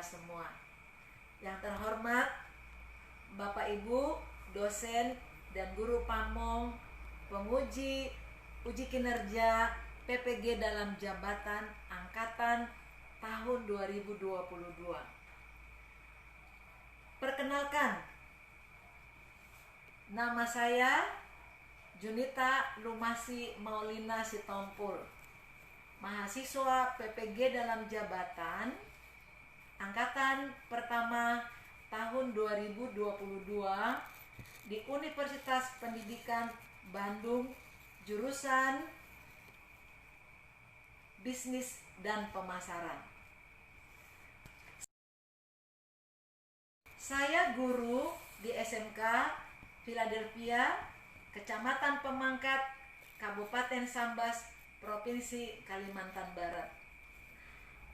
kita semua. Yang terhormat Bapak Ibu, dosen dan guru pamong, penguji uji kinerja PPG dalam jabatan angkatan tahun 2022. Perkenalkan, nama saya Junita Lumasi Maulina Sitompul, mahasiswa PPG dalam jabatan angkatan pertama tahun 2022 di Universitas Pendidikan Bandung, jurusan Bisnis dan Pemasaran. Saya guru di SMK Philadelphia, Kecamatan Pemangkat, Kabupaten Sambas, Provinsi Kalimantan Barat.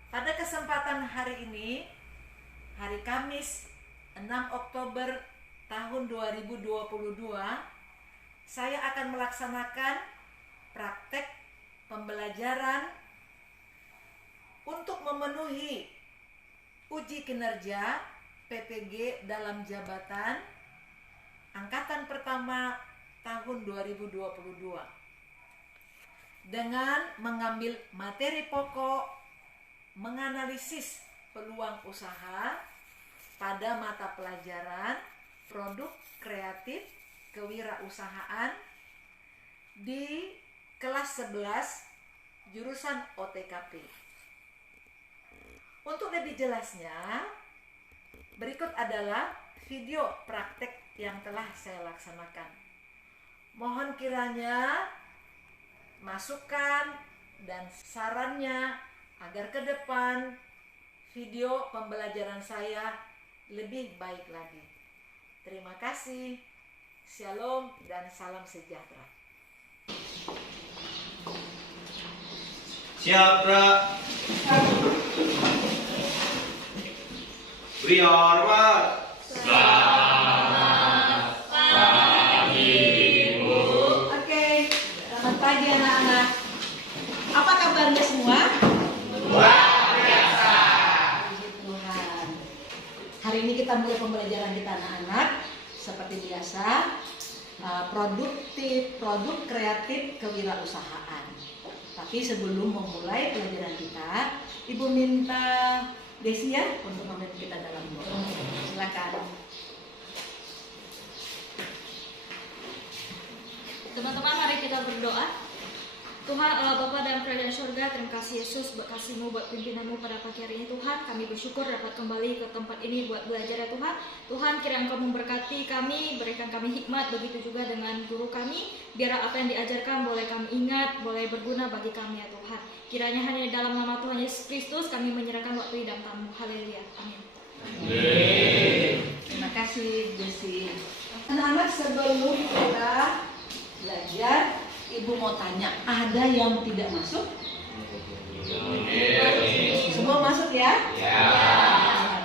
Pada kesempatan hari ini, hari Kamis 6 Oktober tahun 2022, saya akan melaksanakan praktek pembelajaran untuk memenuhi uji kinerja PPG dalam jabatan angkatan pertama tahun 2022 dengan mengambil materi pokok menganalisis peluang usaha pada mata pelajaran produk kreatif kewirausahaan di kelas 11 jurusan OTKP. Untuk lebih jelasnya, berikut adalah video praktek yang telah saya laksanakan. Mohon kiranya masukan dan sarannya agar ke depan video pembelajaran saya lebih baik lagi. Terima kasih. Shalom dan salam sejahtera. Siap, Ra. Beri hormat. Pagi anak-anak, apa kabarnya semua? Luar biasa. Puji Tuhan. Hari ini kita mulai pembelajaran kita anak-anak seperti biasa, produktif, produk kreatif kewirausahaan. Tapi sebelum memulai pelajaran kita, Ibu minta Desi ya untuk memimpin kita dalam doa. Silakan. Teman-teman, mari kita berdoa. Tuhan Allah Bapa dan Kerajaan Surga, terima kasih Yesus buat kasih-Mu, buat pimpinan-Mu pada pagi hari ini Tuhan. Kami bersyukur dapat kembali ke tempat ini buat belajar ya Tuhan. Tuhan, kiranya Engkau memberkati kami, berikan kami hikmat, begitu juga dengan guru kami. Biar apa yang diajarkan boleh kami ingat, boleh berguna bagi kami ya Tuhan. Kiranya hanya dalam nama Tuhan Yesus Kristus kami menyerahkan waktu hidup kami. Haleluya. Amin. Terima kasih Desi. Anak-anak, sebelum kita belajar, Ibu mau tanya, ada yang tidak masuk? Semua masuk ya? Ya.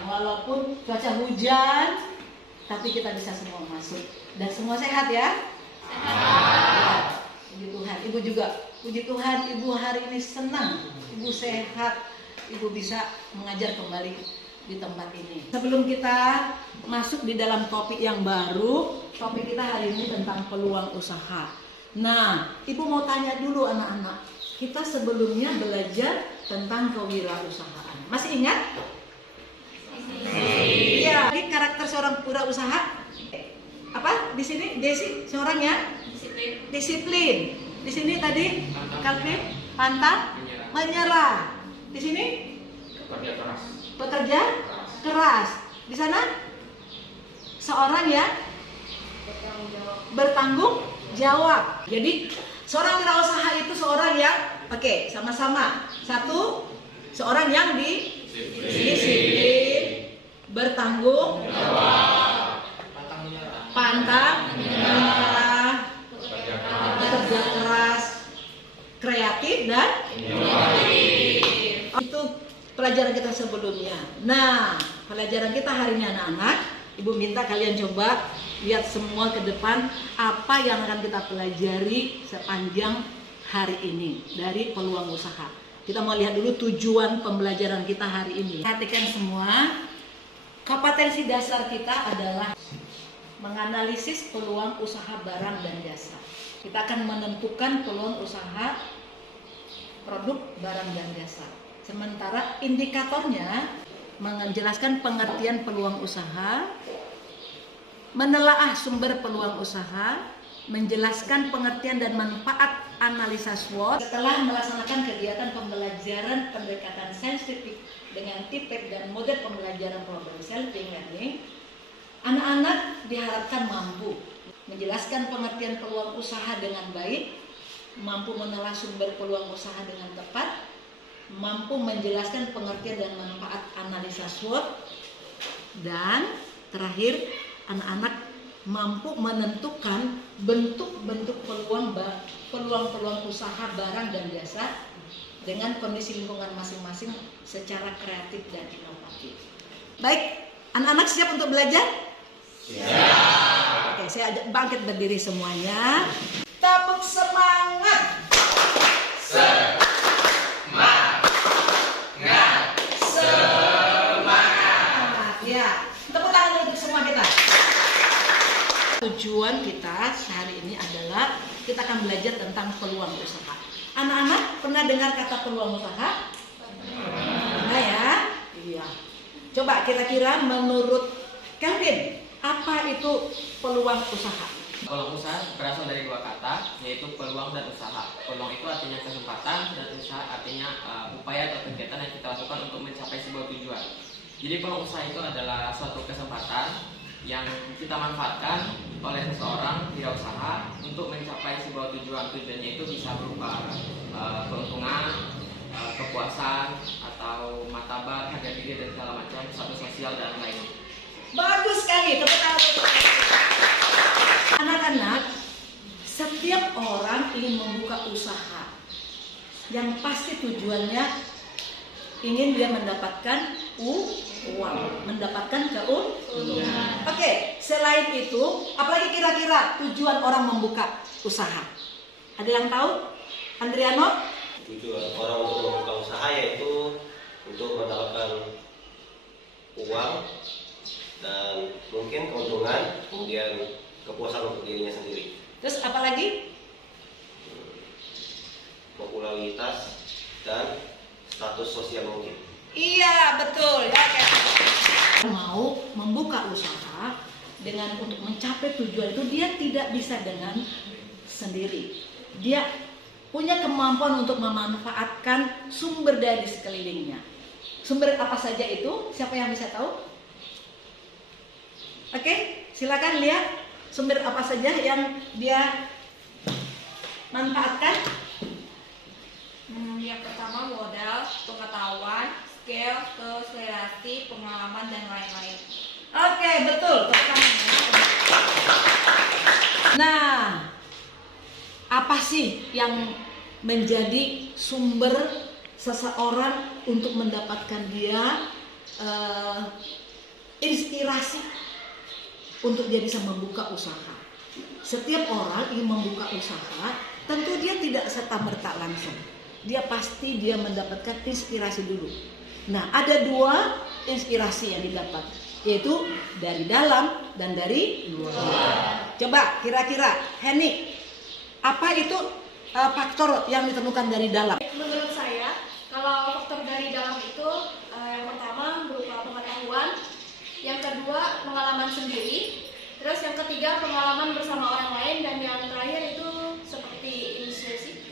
Walaupun cuaca hujan, tapi kita bisa semua masuk. Dan semua sehat ya? Sehat. Puji Tuhan. Ibu juga, puji Tuhan, Ibu hari ini senang. Ibu sehat, Ibu bisa mengajar kembali di tempat ini. Sebelum kita masuk di dalam topik yang baru, topik kita hari ini tentang peluang usaha. Nah, Ibu mau tanya dulu anak-anak, kita sebelumnya belajar tentang kewirausahaan. Masih ingat? Iya. Ini karakter seorang wirausaha apa? Di sini Desi seorangnya disiplin. Di sini tadi Calvin pantang menyerah. Di sini pekerja keras. Di sana seorang yang bertanggung jawab. Jadi seorang wirausaha itu seorang yang sama-sama. Satu, seorang yang disiplin, bertanggung jawab, pantang menyerah, bekerja keras, kreatif dan inovatif. Itu pelajaran kita sebelumnya. Nah, pelajaran kita hari ini anak-anak, Ibu minta kalian coba lihat semua ke depan apa yang akan kita pelajari sepanjang hari ini dari peluang usaha. Kita mau lihat dulu tujuan pembelajaran kita hari ini. Perhatikan semua, kompetensi dasar kita adalah menganalisis peluang usaha barang dan jasa. Kita akan menentukan peluang usaha produk barang dan jasa. Sementara indikatornya menjelaskan pengertian peluang usaha, menelaah sumber peluang usaha, menjelaskan pengertian dan manfaat analisa SWOT. Setelah melaksanakan kegiatan pembelajaran pendekatan saintifik dengan TIPEC dan model pembelajaran problem solving learning, anak-anak diharapkan mampu menjelaskan pengertian peluang usaha dengan baik, mampu menelaah sumber peluang usaha dengan tepat, mampu menjelaskan pengertian dan manfaat analisa SWOT, dan terakhir anak-anak mampu menentukan bentuk-bentuk peluang usaha barang dan jasa dengan kondisi lingkungan masing-masing secara kreatif dan inovatif. Baik, anak-anak siap untuk belajar? Siap. Oke, saya ajak bangkit berdiri semuanya. Tepuk semangat. Tujuan kita sehari ini adalah kita akan belajar tentang peluang usaha. Anak-anak pernah dengar kata peluang usaha? Pernah ya? Iya. Coba kira-kira menurut Kelvin, apa itu peluang usaha? Peluang usaha berasal dari dua kata, yaitu peluang dan usaha. Peluang itu artinya kesempatan, dan usaha artinya upaya atau kegiatan yang kita lakukan untuk mencapai sebuah tujuan. Jadi peluang usaha itu adalah suatu kesempatan yang kita manfaatkan oleh seseorang wirausaha untuk mencapai sebuah tujuan. Tujuannya itu bisa berupa keuntungan, kepuasan, atau martabat, harga diri dan segala macam, status sosial dan lainnya. Bagus sekali, tepuk tangan. Anak-anak, setiap orang ingin membuka usaha. Yang pasti tujuannya ingin dia mendapatkan uang, mendapatkan keuntungan. Oke, selain itu, apalagi kira-kira tujuan orang membuka usaha? Ada yang tahu? Andriano? Tujuan orang untuk membuka usaha yaitu untuk mendapatkan uang dan mungkin keuntungan, kemudian kepuasan untuk dirinya sendiri. Terus apalagi? Popularitas dan status sosial mungkin. Iya, betul ya. Mau membuka usaha dengan untuk mencapai tujuan itu dia tidak bisa dengan sendiri. Dia punya kemampuan untuk memanfaatkan sumber daya di sekelilingnya. Sumber apa saja itu? Siapa yang bisa tahu? Oke, silakan lihat sumber apa saja yang dia manfaatkan. Yang pertama modal, pengetahuan, skill, sosialisasi, pengalaman, dan lain-lain. Oke, betul. Nah, apa sih yang menjadi sumber seseorang untuk mendapatkan dia inspirasi untuk dia bisa membuka usaha? Setiap orang ingin membuka usaha, tentu dia tidak serta-merta langsung. Dia pasti mendapatkan inspirasi dulu. Nah, ada dua inspirasi yang didapat, yaitu dari dalam dan dari luar. Coba kira-kira, Henny, apa itu faktor yang ditemukan dari dalam? Menurut saya, kalau faktor dari dalam itu yang pertama berupa pengetahuan, yang kedua pengalaman sendiri, terus yang ketiga pengalaman bersama orang lain, dan yang terakhir itu seperti inisiasi.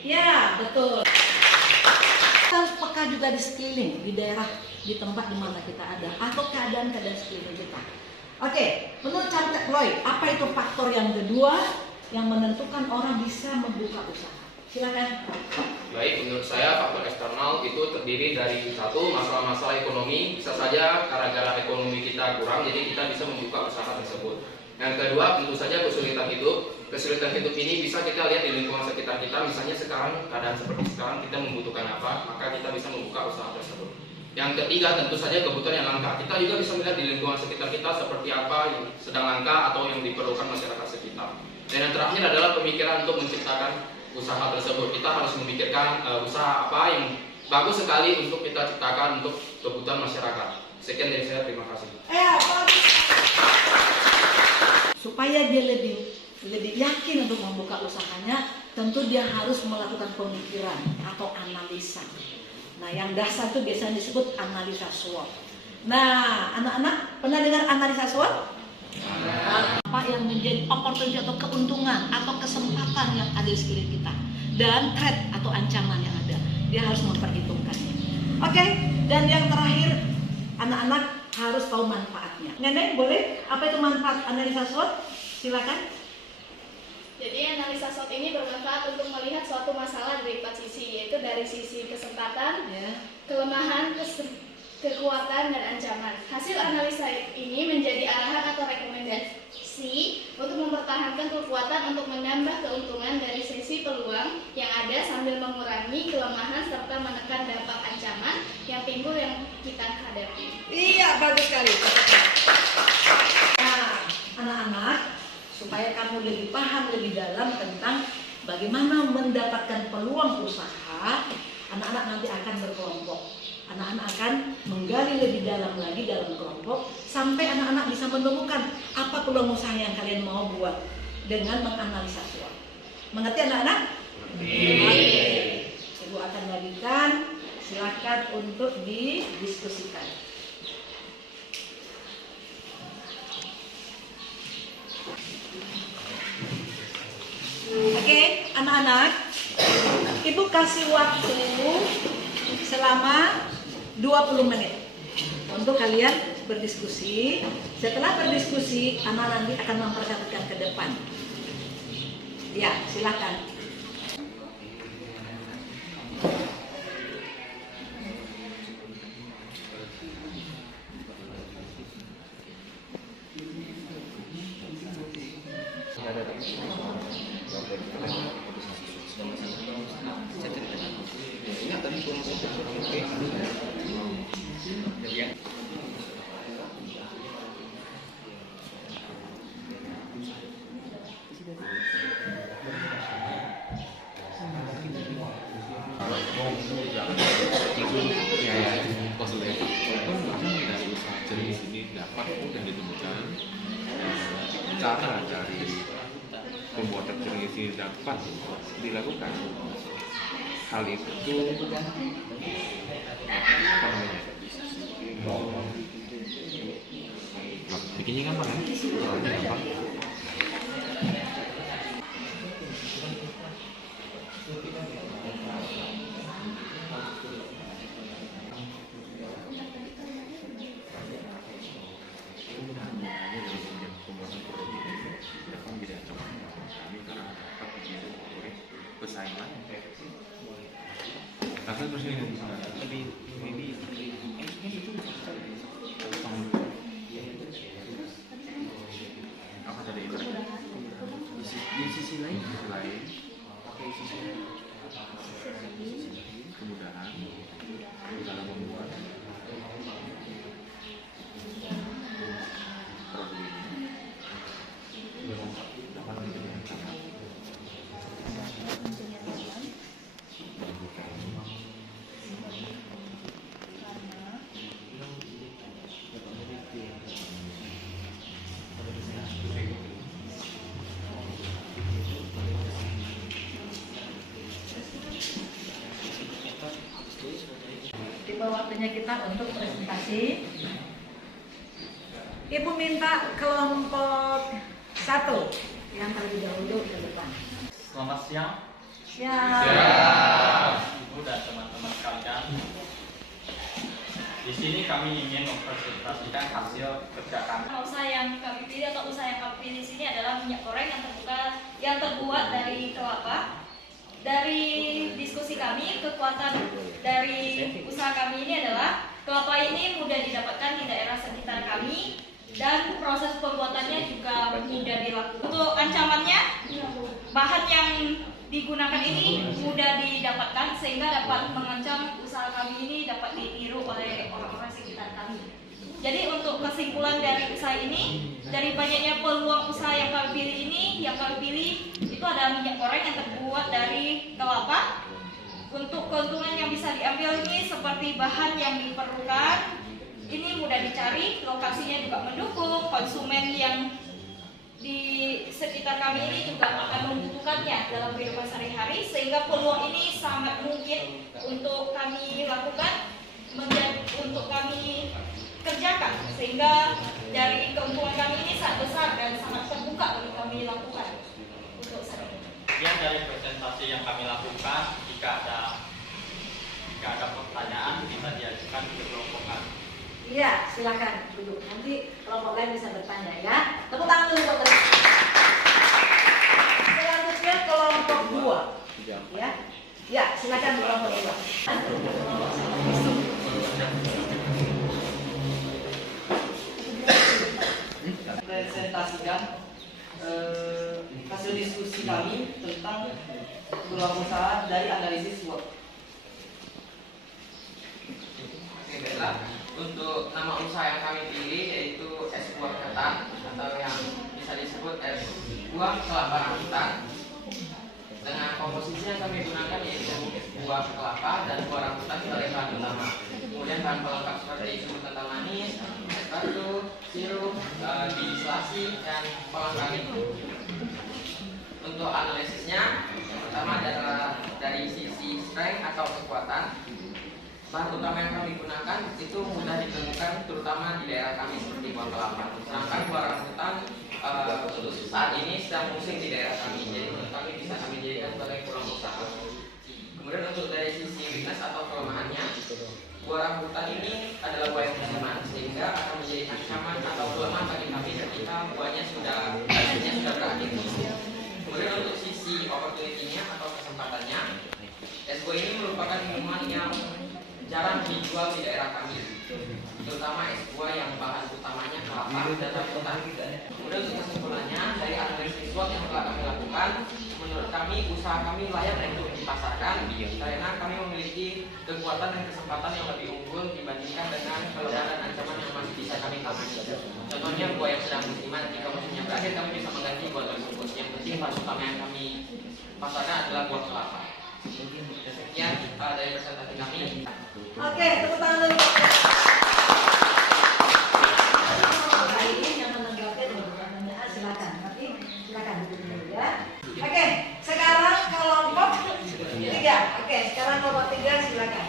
Ya, betul. Kita harus peka juga di sekeliling, di daerah, di tempat di mana kita ada, atau keadaan-keadaan sekeliling kita. Oke, menurut Chantek Lloyd, apa itu faktor yang kedua yang menentukan orang bisa membuka usaha? Silakan. Baik, menurut saya faktor eksternal itu terdiri dari satu, masalah-masalah ekonomi. Bisa saja gara-gara ekonomi kita kurang, jadi kita bisa membuka usaha tersebut. Yang kedua, tentu saja kesulitan hidup. Kesulitan hidup ini bisa kita lihat di lingkungan sekitar kita. Misalnya sekarang, keadaan seperti sekarang, kita membutuhkan apa, maka kita bisa membuka usaha tersebut. Yang ketiga, tentu saja kebutuhan yang langka. Kita juga bisa melihat di lingkungan sekitar kita seperti apa yang sedang langka atau yang diperlukan masyarakat sekitar. Dan yang terakhir adalah pemikiran untuk menciptakan usaha tersebut. Kita harus memikirkan usaha apa yang bagus sekali untuk kita ciptakan untuk kebutuhan masyarakat. Sekian dari saya, terima kasih. Supaya dia lebih yakin untuk membuka usahanya, tentu dia harus melakukan pemikiran atau analisa. Nah, yang dasar itu biasanya disebut analisa SWOT. Nah, anak-anak pernah dengar analisa SWOT? Apa yang menjadi opportunity atau keuntungan atau kesempatan yang ada di sekeliling kita, dan threat atau ancaman yang ada, dia harus memperhitungkannya. Oke, dan yang terakhir, anak-anak harus tahu manfaatnya. Nenek boleh? Apa itu manfaat analisa SWOT? Silakan. Jadi analisa SWOT ini bermanfaat untuk melihat suatu masalah dari 4 sisi, yaitu dari sisi kesempatan, kelemahan, kekuatan, dan ancaman. Hasil analisa ini menjadi arahan atau rekomendasi untuk mempertahankan kekuatan untuk menambah keuntungan dari sisi peluang yang ada sambil mengurangi kelemahan serta menekan dampak ancaman yang timbul yang kita hadapi. Iya, bagus sekali. Nah, anak-anak, supaya kamu lebih paham lebih dalam tentang bagaimana mendapatkan peluang usaha, anak-anak nanti akan berkelompok. Anak-anak akan menggali lebih dalam lagi dalam kelompok sampai anak-anak bisa menemukan apa peluang usaha yang kalian mau buat dengan menganalisa SWOT. Mengerti anak-anak? Ibu akan bagikan, silakan untuk didiskusikan. Oke, anak-anak, Ibu kasih waktu selama 20 menit untuk kalian berdiskusi. Setelah berdiskusi, anak nanti akan memperhatikan ke depan. Ya, silakan. Cara dari pembuatan jernih ini dapat dilakukan, hal itu apa namanya? Bikinnya gampang ya? Gampang. Kemudahan dalam membuat produk ini dapat menjadi ancaman. Tiba waktunya kita untuk presentasi. Ibu minta kelompok 1 yang terlebih dahulu ke depan. Selamat siang. Siap. Ibu dan teman-teman sekalian. Di sini kami ingin mempresentasikan hasil kerja kami. Usaha yang kami pilih atau usaha yang kami pilih di sini adalah minyak goreng yang terbuat dari kelapa. Dari diskusi kami, kekuatan dari usaha kami ini adalah kelapa ini mudah didapatkan di daerah sekitar kami dan proses pembuatannya juga mudah dilakukan. Untuk ancamannya, bahan yang digunakan ini mudah didapatkan sehingga dapat mengancam usaha kami ini dapat ditiru oleh orang-orang sekitar kami. Jadi untuk kesimpulan dari usaha ini, dari banyaknya peluang usaha yang kami pilih ini, yang kami pilih itu adalah minyak goreng yang terbuat dari dari kelapa. Untuk keuntungan yang bisa diambil ini seperti bahan yang diperlukan, ini mudah dicari, lokasinya juga mendukung, konsumen yang di sekitar kami ini juga akan membutuhkannya dalam kehidupan sehari-hari, sehingga peluang ini sangat mungkin untuk kami lakukan, untuk kami kerjakan, sehingga dari keuntungan kami ini sangat besar dan sangat terbuka bagi kami lakukan untuk saat ini. Sekian dari presentasi yang kami lakukan. Jika ada pertanyaan bisa diajukan ke kelompok kami. Iya, silakan duduk. Nanti kelompok lain bisa bertanya ya. Tepuk tangan dulu buat mereka. Selanjutnya kelompok 2. Ya. Ya, silakan kelompok 2. Presentasikan hasil diskusi kami tentang peluang usaha dari analisis SWOT. Baiklah, untuk nama usaha yang kami pilih yaitu es buah ketan atau yang bisa disebut es buah kelapa rambutan. Dengan komposisi yang kami gunakan yaitu buah kelapa dan buah rambutan sebagai bahan utama. Kemudian bahan pelengkap seperti susu kental manis, es batu, sirup, distilasi dan pelengkap itu. Untuk analisisnya, yang pertama adalah dari sisi strength atau kekuatan. Bahan utama yang kami gunakan itu mudah ditemukan terutama di daerah kami seperti buah kelapa. Sedangkan buah rambutan untuk saat ini sedang musim di daerah kami, jadi menurut kami bisa kami jadikan sebagai peluang usaha. Kemudian untuk dari sisi weakness atau kelemahannya, buah rambutan ini adalah buah yang musiman sehingga akan menjadi ancaman atau kelemahan bagi kami ketika buahnya sudah berakhir. Kemudian untuk sisi opportunity-nya atau kesempatannya, es buah ini merupakan minuman yang jarang dijual di daerah kami, terutama es buah yang bahan utamanya kelapa dan rambutan. Kemudian untuk kesimpulannya, dari analisis SWOT yang telah kami lakukan, menurut kami usaha kami layak untuk dipasarkan karena kami memiliki kekuatan dan kesempatan yang lebih unggul dibandingkan dengan kelemahan dan ancaman yang masih bisa kami tangani. Contohnya buah yang sedang musiman, jika musimnya berakhir kami bisa mengganti buah tersebut. Yang penting bahan utama yang kami pasarkan adalah buah kelapa. Sekian dari presentasi kami. Oke, tepuk tangan dulu. Ini yang menanggapi pertanyaan silakan. Tapi silakan dulu ya. Oke, sekarang kelompok 3. Oke, sekarang kelompok 3 silakan.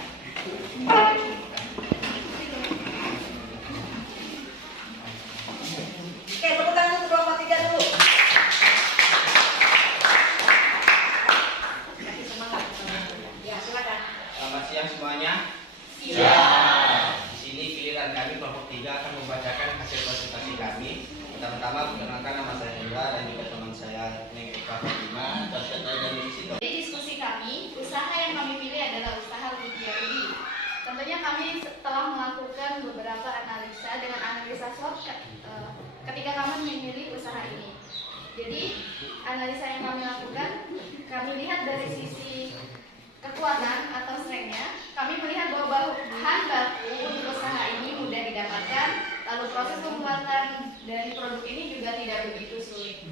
Oke, tepuk tangan untuk kelompok 3 dulu. Kasih semangat. Ya, silakan. Selamat siang semuanya. Iya. Di sini giliran kami kelompok 3 akan membacakan hasil presentasi kami. Pertama-tama perkenalkan nama saya Indra dan juga teman saya Neng Eka Fatima dan saya dari situ. Jadi diskusi kami, usaha yang kami pilih adalah usaha lumpia ubi. Tentunya kami telah melakukan beberapa analisa dengan analisa SWOT ketika kami memilih usaha ini. Jadi analisa yang kami lakukan, kami lihat dari sisi kekuatan atau strength-nya, kami melihat bahwa bahan baku untuk usaha ini mudah didapatkan, lalu proses pembuatan dari produk ini juga tidak begitu sulit.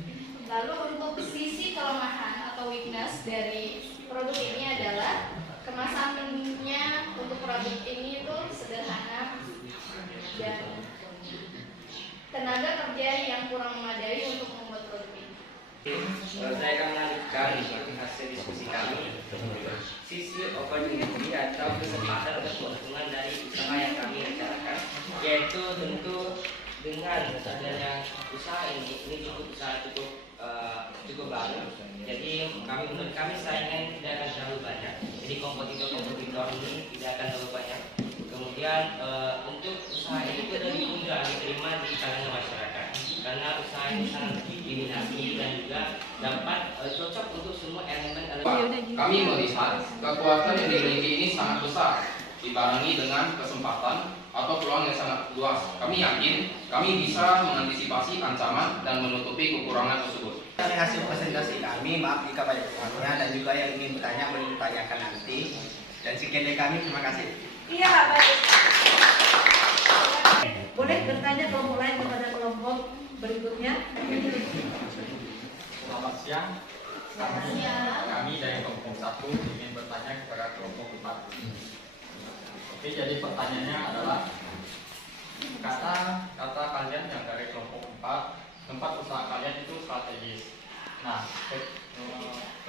Lalu untuk sisi kelemahan atau weakness dari produk ini adalah kemasannya untuk produk ini itu sederhana dan tenaga kerja yang kurang memadai untuk membuat produk ini. Saya akan melanjutkan hasil diskusi kami. Sisi opportunity atau kesempatan atau keuntungan dari usaha yang kami rencanakan, yaitu tentu dengan adanya usaha ini cukup baru. Jadi menurut kami saingan tidak akan terlalu banyak. Jadi kompetitor ini tidak akan terlalu banyak. Kemudian untuk usaha ini lebih mudah diterima di kalangan masyarakat karena usaha ini sangat diminati dan juga dapat cocok untuk semua elemen. Kami melihat kekuatan yang dimiliki ini sangat besar, dibarengi dengan kesempatan atau peluang yang sangat luas. Kami yakin kami bisa mengantisipasi ancaman dan menutupi kekurangan tersebut. Dari hasil presentasi kami, maaf jika banyak kurangnya dan juga yang ingin bertanya boleh ditanyakan nanti. Dan sekian dari kami, terima kasih. Iya, baik. Boleh bertanya kelompok lain kepada kelompok berikutnya. Selamat siang. Selamat siang. Kami kami dari kelompok 1 ingin bertanya kepada kelompok 4. Oke, jadi pertanyaannya adalah kata kalian yang dari kelompok 4, tempat usaha kalian itu strategis. Nah,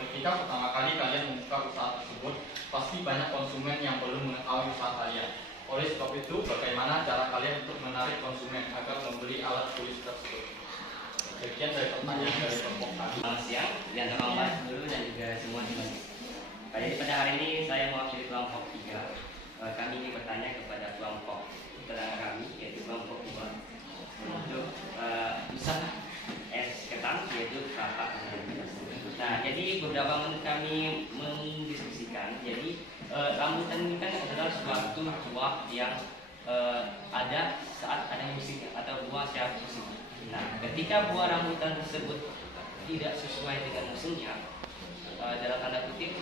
ketika pertama kali kalian membuka usaha tersebut, pasti banyak konsumen yang belum mengetahui usaha kalian. Oleh sebab itu, bagaimana cara kalian untuk menarik konsumen agar membeli alat tulis tersebut? Sekian dari pertanyaan dari kelompok kami. Selamat siang, dan Mas dulu dan juga semua teman. Jadi pada hari ini saya mewakili kelompok 3. Kami ingin bertanya kepada kelompok keterangan kami, yaitu kelompok 2, untuk usaha es ketan, yaitu kelapa. Nah, jadi beberapa menit kami mendiskusikan. Jadi rambutan ini kan adalah suatu buah yang ada saat ada musimnya atau buah secara musim. Nah, ketika buah rambutan tersebut tidak sesuai dengan musimnya, dalam tanda kutip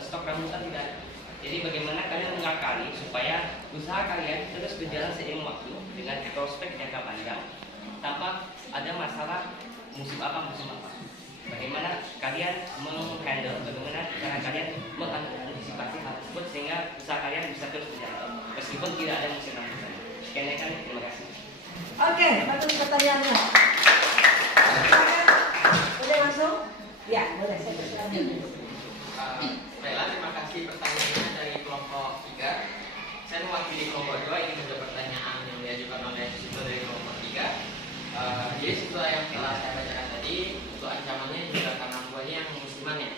stok rambutan tidak ada. Jadi bagaimana kalian mengakali supaya usaha kalian terus berjalan seiring waktu dengan prospek jangka panjang tanpa ada masalah musim apa. Bagaimana kalian menghandle, bagaimana cara kalian mengantisipasi hal tersebut sehingga usaha kalian bisa terus berjalan meskipun tidak ada musim rambutan. Sekian kan, terima kasih. Oke, langsung pertanyaannya. Boleh langsung? Ya, boleh. Saya persilakan. Baiklah, terima kasih pertanyaannya dari kelompok 3. Saya mewakili kelompok 2 ini menjawab pertanyaan yang diajukan oleh siswa dari kelompok 3. Jadi siswa yang telah saya bacakan tadi, untuk ancamannya juga karena buahnya yang musimannya.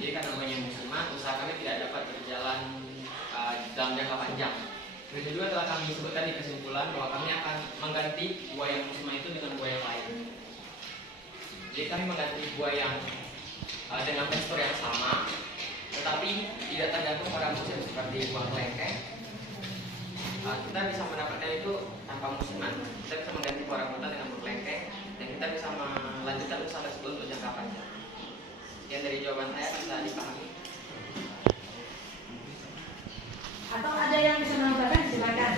Jadi karena buahnya musiman, usaha kami tidak dapat berjalan dalam jangka panjang. Begitu juga telah kami sebutkan di kesimpulan bahwa kami akan mengganti buah yang musiman itu dengan buah yang lain. Jadi kami mengganti buah yang dengan tekstur yang sama, tetapi tidak tergantung pada musim seperti buah kelengkeng. Kita bisa mendapatkan itu tanpa musiman. Kita bisa mengganti buah rambutan dengan buah kelengkeng, dan kita bisa melanjutkan usaha tersebut untuk jangka panjang. Sekian dari jawaban saya, bisa dipahami. Atau ada yang bisa menambahkan? Silakan.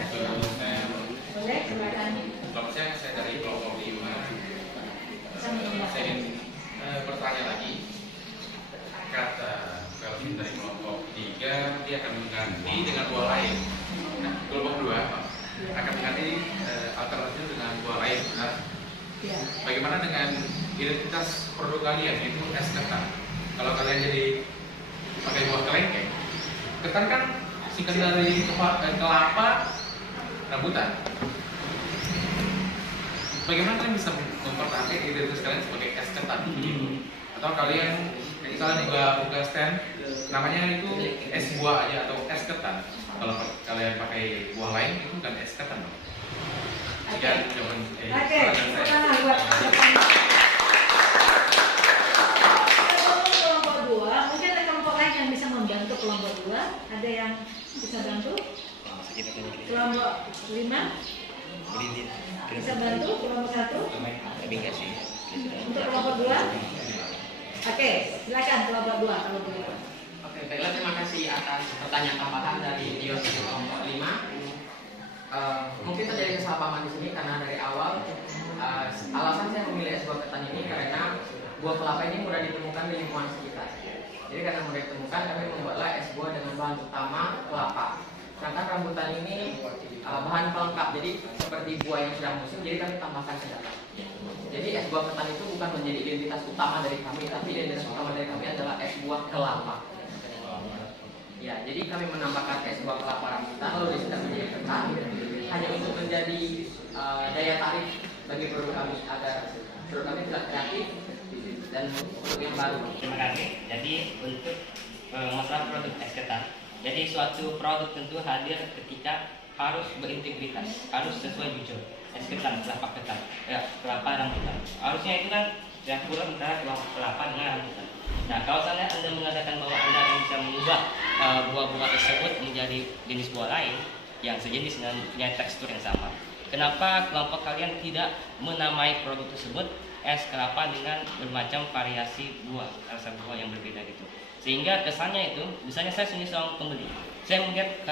Boleh, silakan. Selamat siang, saya dari kelompok 5. Saya ingin bertanya lagi. Kata Kelvin dari kelompok 3, dia akan mengganti dengan buah lain. Nah, kelompok 2 akan mengganti alternatif dengan buah lain. Nah, bagaimana dengan identitas produk kalian, yaitu es ketan? Kalau kalian jadi pakai buah kelengkeng, ketan kan singkat dari kelapa rambutan. Bagaimana kalian bisa mempertahankan identitas kalian sebagai es ketan? Atau kalian misalnya buka stand namanya itu es buah aja atau es ketan. Kalau kalian pakai buah lain itu bukan es ketan. Sekian jawaban kelompok 2, mungkin ada kelompok lain yang bisa membantu kelompok 2. Ada yang bisa bantu? Kelompok 5 bisa bantu kelompok 1? Untuk kelompok 2? Oke, silakan kelompok 2 kalau boleh. Oke, baiklah, terima kasih atas pertanyaan tambahan dari Dios dari kelompok 5. Mungkin terjadi kesalahpahaman di sini karena dari awal alasan saya memilih es buah ketan ini karena buah kelapa ini mudah ditemukan di lingkungan sekitar. Jadi karena mudah ditemukan, kami membuatlah es buah dengan bahan utama kelapa. Sedangkan rambutan ini bahan pelengkap, jadi seperti buah yang sudah musim, jadi kami tambahkan ke dalam. Jadi es buah ketan itu bukan menjadi identitas utama dari kami, tapi identitas utama dari kami adalah es buah kelapa. Ya, jadi kami menambahkan es buah kelapa rambutan lalu disebut menjadi ketan hanya untuk menjadi daya tarik bagi produk kami agar produk kami tidak kreatif dan produk yang baru. Terima kasih. Jadi untuk masalah produk es ketan, jadi suatu produk tentu hadir ketika harus berintegritas, harus sesuai jujur. Es ketan, kelapa ketan, kelapa rambutan. Harusnya itu kan ya kurang antara kelapa dengan rambutan. Nah, kalau Anda mengatakan bahwa Anda akan bisa mengubah buah-buah tersebut menjadi jenis buah lain yang sejenis dengan punya tekstur yang sama, kenapa kelompok kalian tidak menamai produk tersebut es kelapa dengan bermacam variasi buah, rasa buah yang berbeda gitu? Sehingga kesannya itu, misalnya saya sendiri seorang pembeli, saya melihat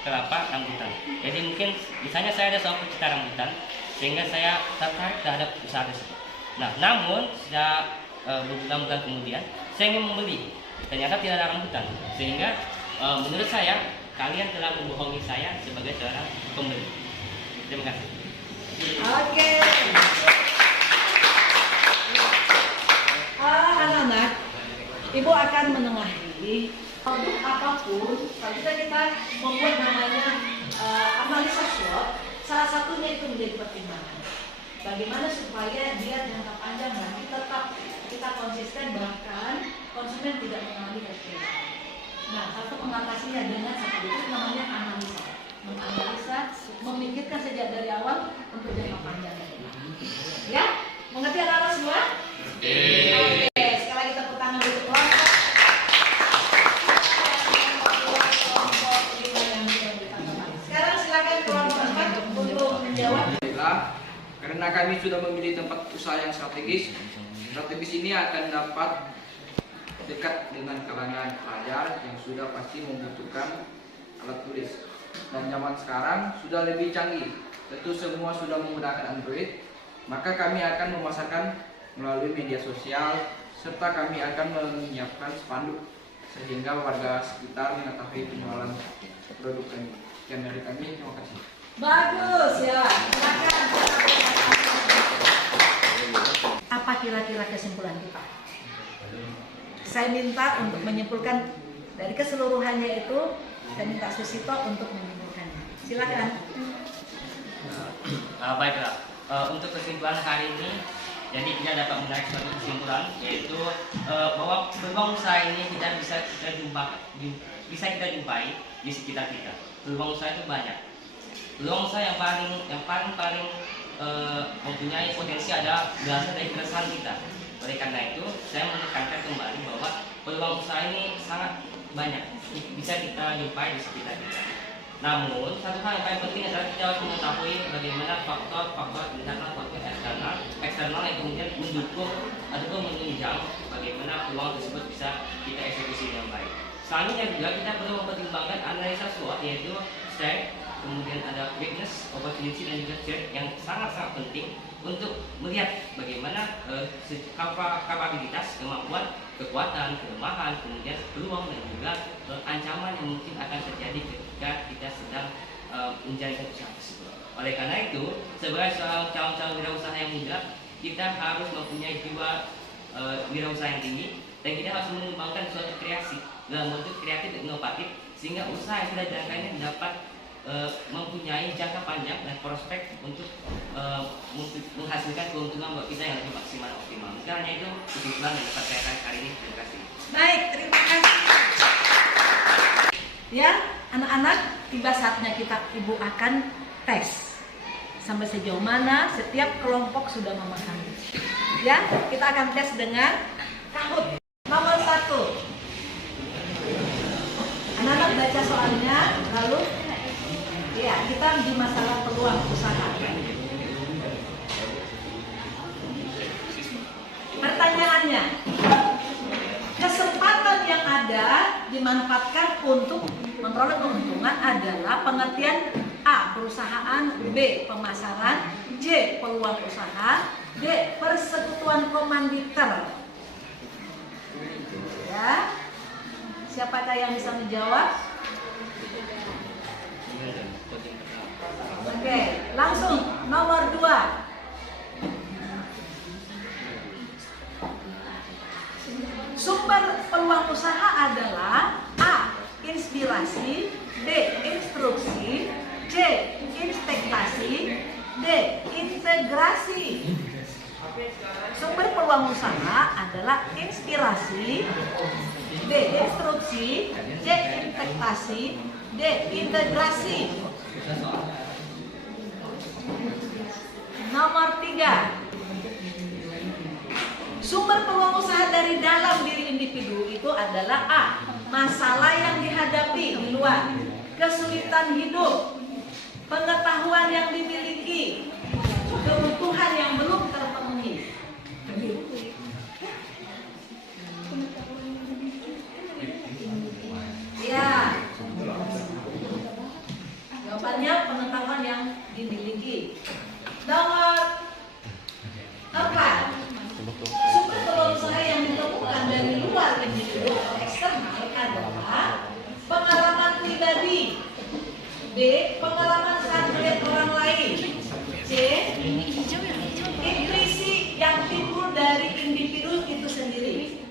kelapa rambutan. Jadi mungkin misalnya saya ada seorang pecinta rambutan, sehingga saya tertarik terhadap usaha tersebut. Nah, namun sudah beberapa bulan kemudian saya ingin membeli, ternyata tidak ada rambutan. Sehingga menurut saya kalian telah membohongi saya sebagai seorang pembeli. Terima kasih. Oke. Anak-anak, Ibu akan menengahi untuk apapun. Kalau kita membuat namanya analisa SWOT, salah satunya itu menjadi pertimbangan. Bagaimana supaya dia jangka panjang nanti tetap kita konsisten, bahkan konsumen tidak mengalami kekecewaan. Nah, satu mengatasinya dengan satu itu namanya analisa. Menganalisa, memikirkan sejak dari awal untuk jangka panjang. Ya, mengerti anak-anak semua? Oke, sekarang kita pertanyaan untuk kelompok. Sekarang silakan kelompok 4 untuk menjawab. Karena kami sudah memilih tempat usaha yang strategis ini akan dapat dekat dengan kalangan pelajar yang sudah pasti membutuhkan alat tulis. Dan zaman sekarang sudah lebih canggih, tentu semua sudah menggunakan Android, maka kami akan memasarkan melalui media sosial, serta kami akan menyiapkan spanduk sehingga warga sekitar mengetahui penjualan produk kami. Sekian dari kami, terima kasih. Bagus ya, silakan. Apa kira-kira kesimpulan kita? Saya minta untuk menyimpulkan dari keseluruhannya itu, saya minta Susito untuk menyimpulkannya. Silakan. Baiklah, untuk kesimpulan hari ini, jadi kita dapat menarik suatu kesimpulan, yaitu bahwa peluang usaha ini kita bisa kita jumpai di sekitar kita. Peluang usaha itu banyak. Peluang usaha yang paling mempunyai potensi adalah berasal dari keresahan kita. Oleh karena itu, saya menekankan kembali bahwa peluang usaha ini sangat banyak, bisa kita jumpai di sekitar kita. Namun, satu hal yang paling penting adalah kita harus mengetahui bagaimana faktor-faktor internal, faktor eksternal yang kemudian mendukung ataupun menunjang bagaimana peluang tersebut bisa kita eksekusi dengan baik. Selanjutnya juga kita perlu mempertimbangkan analisa SWOT, yaitu strength, kemudian ada weakness, opportunity, dan juga threat yang sangat-sangat penting untuk melihat bagaimana kapabilitas, kemampuan, kekuatan, kelemahan, kemudian peluang dan juga ancaman yang mungkin akan terjadi ketika kita sedang menjalankan usaha tersebut. Oleh karena itu, sebagai seorang calon-calon wirausaha yang muda, kita harus mempunyai jiwa wirausaha yang tinggi, dan kita harus mengembangkan suatu kreasi dalam bentuk kreatif dan inovatif, sehingga usaha yang kita jalankan ini dapat mempunyai jangka panjang dan prospek untuk menghasilkan keuntungan buat kita yang lebih maksimal dan optimal. Karena itu kesimpulan yang dapat saya hari ini. Terima kasih. Baik, terima kasih. Ya, anak-anak, tiba saatnya Ibu akan tes sampai sejauh mana setiap kelompok sudah memahami. Ya, kita akan tes dengan Kahoot. Nomor 1. Anak-anak baca soalnya, lalu ya, kita di masalah peluang usaha. Pertanyaannya, kesempatan yang ada dimanfaatkan untuk memperoleh keuntungan adalah pengertian A. Perusahaan, B. Pemasaran, C. Peluang usaha, D. Persekutuan komanditer. Ya, siapakah yang bisa menjawab? Oke, langsung nomor 2. Sumber peluang usaha adalah A. Inspirasi, B. Instruksi, C. Inspektasi, D. Integrasi. Sumber peluang usaha adalah inspirasi, B. Instruksi, C. Inspektasi, D. Integrasi. Nomor 3. Sumber peluang usaha dari dalam diri individu itu adalah A. Masalah yang dihadapi di luar, kesulitan hidup, pengetahuan yang dimiliki, kebutuhan yang belum terpenuhi. Ya, jawabannya pengetahuan yang dimiliki. Nomor 4. Sumber peluang usaha yang ditemukan dari luar B. Pengalaman saat melihat orang lain. C. Intuisi yang timbul dari individu itu sendiri.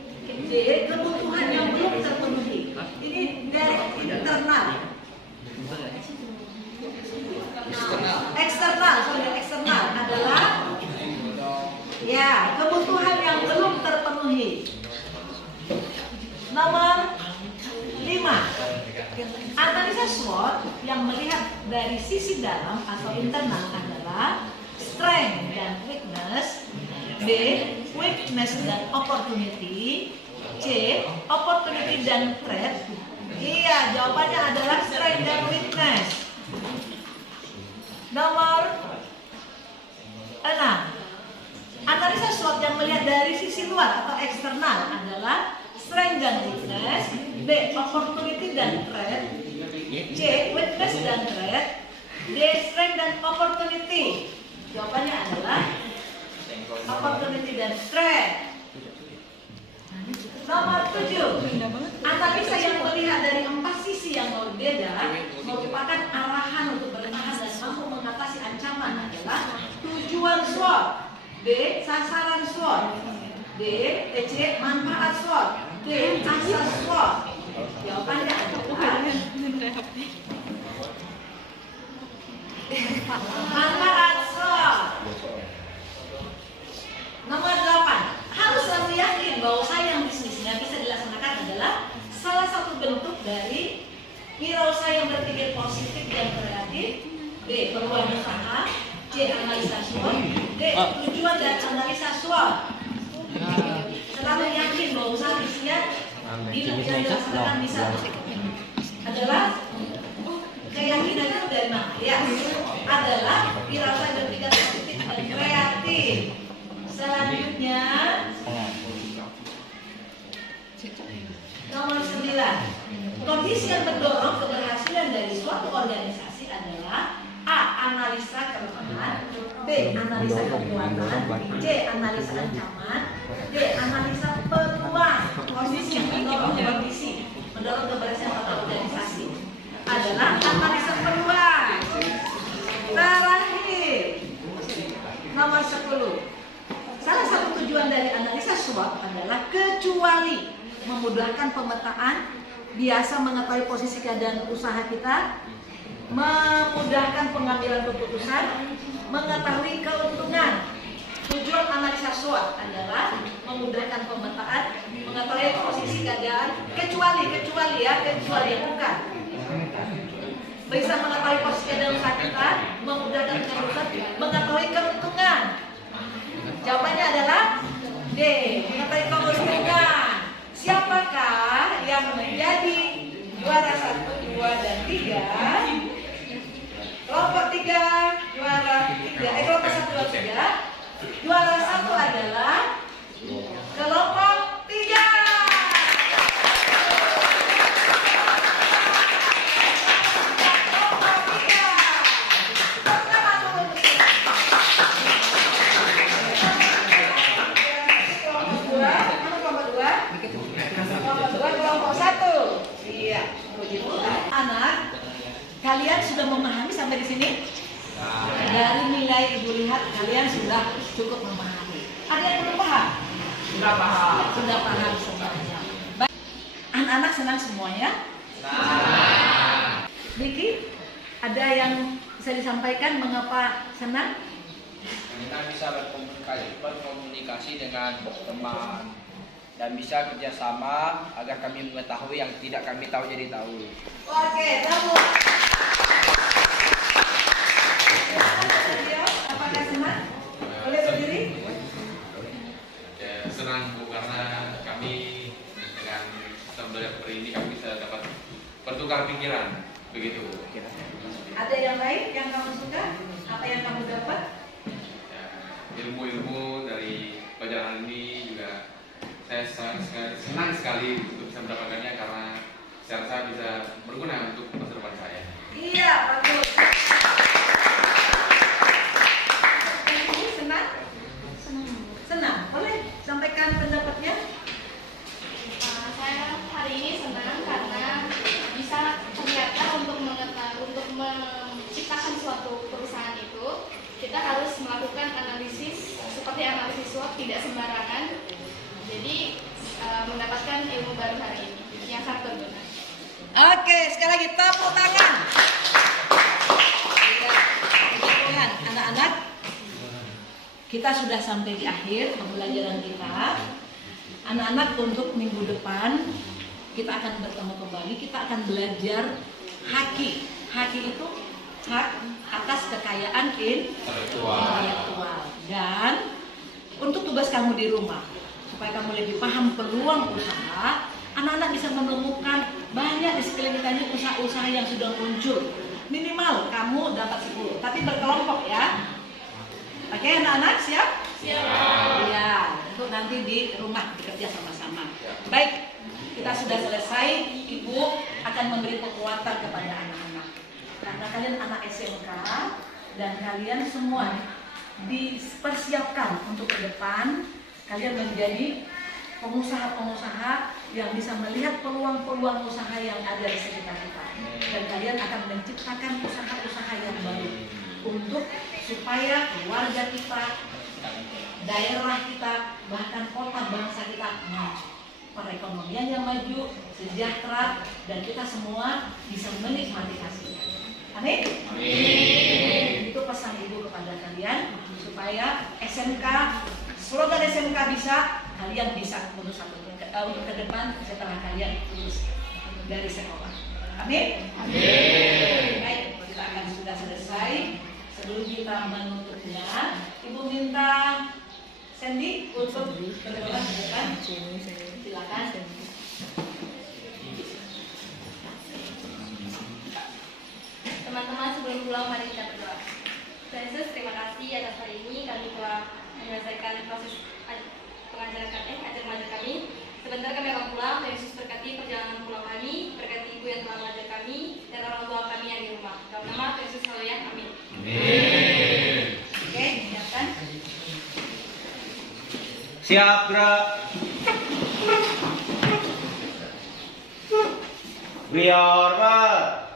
D. Kebutuhan yang belum terpenuhi. Ini dari internal. Eksternal adalah ya kebutuhan yang belum terpenuhi. Nomor 5. Analisa SWOT yang melihat dari sisi dalam atau internal adalah strength dan weakness. B. Weakness dan opportunity. C. Opportunity dan threat. Iya, jawabannya adalah strength dan weakness. Nomor 6. Analisa SWOT yang melihat dari sisi luar atau eksternal adalah strength dan weakness. B. Opportunity dan threat. C. Weakness dan threat. D. Strength dan opportunity. Jawabannya adalah opportunity dan threat. Nomor 7. Analisa yang melihat dari 4 sisi yang berbeda merupakan arahan untuk bertahan dan mampu mengatasi ancaman adalah tujuan SWOT. B. Sasaran SWOT. D. C. Manfaat SWOT. D. Asas SWOT. Jawabannya adalah manfaat SWOT. Nomor 8. Harus selalu yakin bahwa usaha yang bisnisnya bisa dilaksanakan adalah salah satu bentuk dari wirausaha yang berpikir positif dan kreatif. B. Peluang usaha. C. Analisa SWOT. D. Tujuan dan analisa SWOT. Selalu yakin bahwa usaha bisnisnya dilaksanakan bisa adalah keyakinan itu dari mana? Ya, adalah wirausaha berpikir positif dan kreatif. Selanjutnya nomor 9. Kondisi yang mendorong keberhasilan dari suatu organisasi adalah A. Analisa kelemahan. B. Analisa kekuatan. C. Analisa ancaman. D. Analisa peluang. Kondisi yang mendorong keberhasilan suatu organisasi adalah analisa peluang. Terakhir nomor 10. Salah satu tujuan dari analisa SWOT adalah kecuali memudahkan pemetaan, biasa mengetahui posisi keadaan usaha kita, memudahkan pengambilan keputusan, mengetahui keuntungan. Tujuan analisa SWOT adalah memudahkan pemetaan, mengetahui posisi keadaan, kecuali bukan. Bisa mengetahui posisi keadaan usaha kita, memudahkan keputusan, mengetahui keuntungan. Jawabannya adalah D. Mengetahui keuntungan. Siapakah yang menjadi juara 1, 2, dan 3? Kelompok 3, juara 3. Kelompok 1, 2, 3. Juara 1 adalah kelompok 3. Anak, kalian sudah memahami sampai di sini? Dari nilai ibu lihat kalian sudah cukup memahami. Ada yang belum paham? Sudah paham. Sudah paham semuanya. Baik. Anak-anak senang semuanya? Senang. Diki, ada yang bisa disampaikan mengapa senang? Kita bisa berkomunikasi dengan teman dan bisa kerjasama agar kami mengetahui yang tidak kami tahu jadi tahu. Oke, kamu. Apakah senang? Boleh berdiri? Ya, senang Bu, karena kami dengan sistem belajar seperti ini kami bisa dapat bertukar pikiran, begitu Bu. Ada yang lain yang kamu suka? Apa yang kamu dapat? Ya, ilmu-ilmu dari pelajaran ini juga saya senang sekali untuk bisa mendapatkannya karena saya rasa bisa berguna untuk masa depan saya. Iya, bagus. Senang? Senang. Boleh sampaikan pendapatnya? Saya hari ini senang karena bisa ternyata untuk seperti analisis SWOT tidak sembarangan. Jadi mendapatkan ilmu baru hari ini yang sangat berguna. Oke, sekali lagi tepuk tangan. Ya, puji Tuhan, anak-anak, kita sudah sampai di akhir pembelajaran kita. Anak-anak, untuk minggu depan kita akan bertemu kembali. Kita akan belajar haki. Haki itu hak atas kekayaan intelektual. Dan untuk tugas kamu di rumah, supaya kamu lebih paham peluang usaha, anak-anak bisa menemukan banyak di sekeliling kita ini usaha-usaha yang sudah muncul. Minimal kamu dapat 10, tapi berkelompok ya. Oke, anak-anak siap? Siap. Ya, untuk nanti di rumah bekerja sama-sama. Baik, kita sudah selesai. Ibu akan memberi kekuatan kepada anak-anak. Karena kalian anak SMK dan kalian semua dipersiapkan untuk ke depan kalian menjadi pengusaha-pengusaha yang bisa melihat peluang-peluang usaha yang ada di sekitar kita, dan kalian akan menciptakan usaha-usaha yang baru untuk supaya keluarga kita, daerah kita, bahkan kota bangsa kita maju, perekonomian yang maju, sejahtera, dan kita semua bisa menikmati hasilnya. Amin. Amin. Itu pesan ibu kepada kalian supaya SMK, slogan SMK bisa, kalian bisa untuk ke depan setelah kalian lulus dari sekolah. Amin. Amin. Baik, kita akan sudah selesai. Sebelum kita menutupnya, ibu minta Sandy untuk berdoa ke depan. Silakan. Teman-teman, sebelum pulang mari kita berdoa. Tuhan Yesus, terima kasih atas hari ini kami telah menyelesaikan proses ajar mengajar kami. Sebentar kami akan pulang. Tuhan Yesus berkati perjalanan pulang kami, berkati ibu yang telah mengajar kami dan orang tua kami yang di rumah. Dalam nama Tuhan Yesus sekalian, amin. Amin. Oke, siapkan. Siap, gerak. We are what?